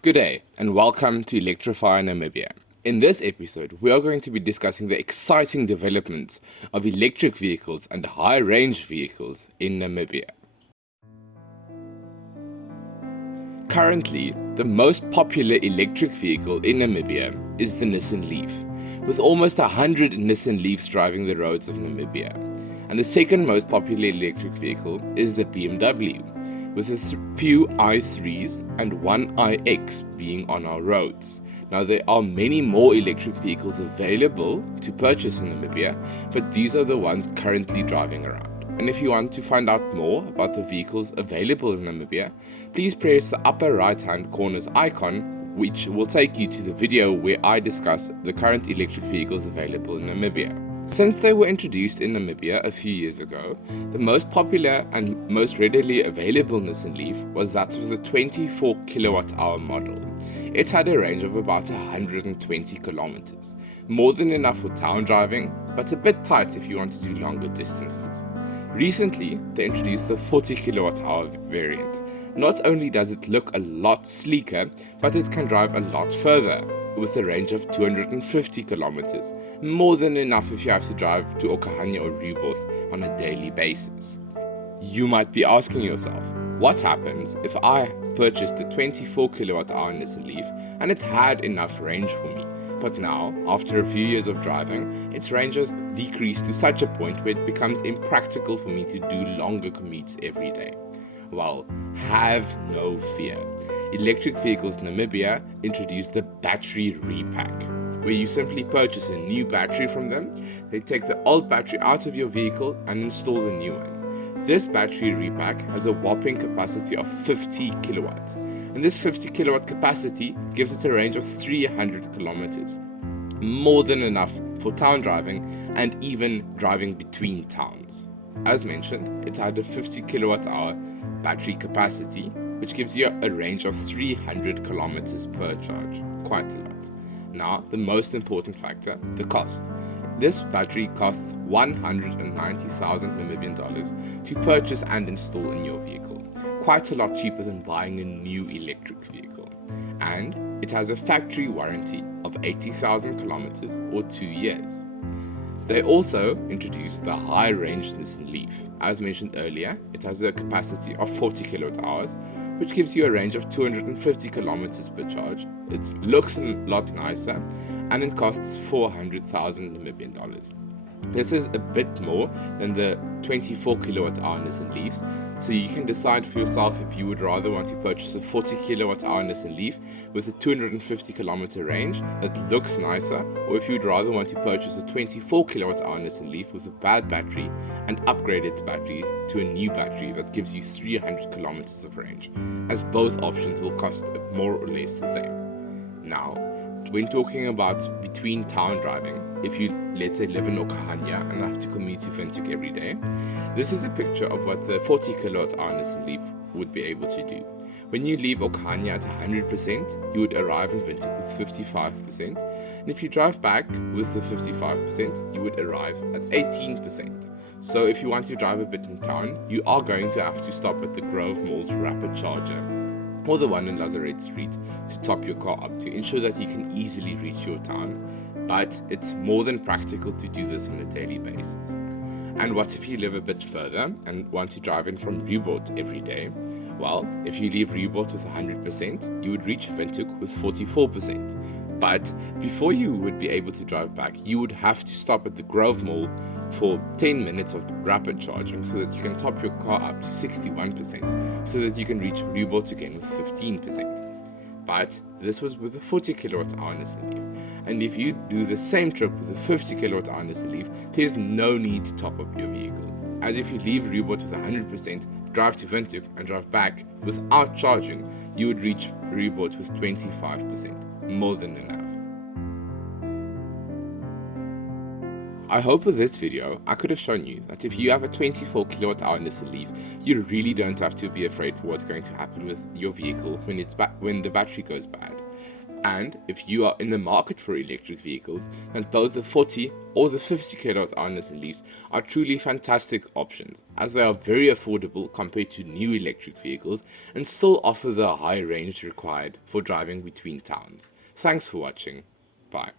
Good day, and welcome to Electrify Namibia. In this episode, we are going to be discussing the exciting developments of electric vehicles and high-range vehicles in Namibia. Currently, the most popular electric vehicle in Namibia is the Nissan Leaf, with almost 100 Nissan Leafs driving the roads of Namibia. And the second most popular electric vehicle is the BMW, with a few i3s and one iX being on our roads. Now, there are many more electric vehicles available to purchase in Namibia, but these are the ones currently driving around. And if you want to find out more about the vehicles available in Namibia, please press the upper right hand corner's icon, which will take you to the video where I discuss the current electric vehicles available in Namibia. Since they were introduced in Namibia a few years ago, the most popular and most readily available Nissan Leaf was that of the 24 kilowatt-hour model. It had a range of about 120 kilometers, more than enough for town driving, but a bit tight if you want to do longer distances. Recently, they introduced the 40 kilowatt-hour variant. Not only does it look a lot sleeker, but it can drive a lot further, with a range of 250 kilometers, more than enough if you have to drive to Okahanya or Reboth on a daily basis. You might be asking yourself, what happens if I purchased the 24 kilowatt-hour Nissan Leaf and it had enough range for me? But now, after a few years of driving, its range has decreased to such a point where it becomes impractical for me to do longer commutes every day. Well, have no fear. Electric Vehicles Namibia introduced the battery repack, where you simply purchase a new battery from them. They take the old battery out of your vehicle and install the new one. This battery repack has a whopping capacity of 50 kilowatts, and this 50 kilowatt capacity gives it a range of 300 kilometers, more than enough for town driving and even driving between towns. As mentioned, it had a 50 kilowatt hour battery capacity, which gives you a range of 300 kilometers per charge. Quite a lot. Now, the most important factor, the cost. This battery costs 190,000 Namibian dollars to purchase and install in your vehicle. Quite a lot cheaper than buying a new electric vehicle. And it has a factory warranty of 80,000 kilometers or 2 years. They also introduced the high-range Nissan Leaf. As mentioned earlier, it has a capacity of 40 kilowatt hours, which gives you a range of 250 kilometers per charge. It looks a lot nicer, and it costs 400,000 Namibian dollars. This is a bit more than the 24 kilowatt hour Nissan Leafs, so you can decide for yourself if you would rather want to purchase a 40 kilowatt hour Nissan Leaf with a 250 kilometer range that looks nicer, or if you'd rather want to purchase a 24 kilowatt hour Nissan Leaf with a bad battery and upgrade its battery to a new battery that gives you 300 kilometers of range, as both options will cost more or less the same. Now, when talking about between town driving, if you, let's say, live in Okahanya and have to commute to Windhoek every day, this is a picture of what the 40 kilowatt hour Nissan Leaf would be able to do. When you leave Okahanya at 100%, you would arrive in Windhoek with 55%, and if you drive back with the 55%, you would arrive at 18%. So if you want to drive a bit in town, you are going to have to stop at the Grove Mall's rapid charger, or the one in Lazaret Street, to top your car up to ensure that you can easily reach your town. But it's more than practical to do this on a daily basis. And what if you live a bit further and want to drive in from Reboth every day? Well, if you leave Reboth with 100%, you would reach Windhoek with 44%. But before you would be able to drive back, you would have to stop at the Grove Mall for 10 minutes of rapid charging so that you can top your car up to 61%, so that you can reach Reboth again with 15%. But this was with a 40 kilowatt hour Nissan Leaf. And if you do the same trip with a 50 kilowatt hour Nissan Leaf, there's no need to top up your vehicle. As if you leave Reboth with 100%, drive to Windhoek and drive back without charging, you would reach Reboth with 25%, more than enough. I hope with this video, I could have shown you that if you have a 24 kilowatt hour Nissan Leaf, you really don't have to be afraid for what's going to happen with your vehicle when the battery goes bad. And if you are in the market for an electric vehicle, then both the 40 or the 50 kWh Nissan Leafs are truly fantastic options, as they are very affordable compared to new electric vehicles and still offer the high range required for driving between towns. Thanks for watching. Bye.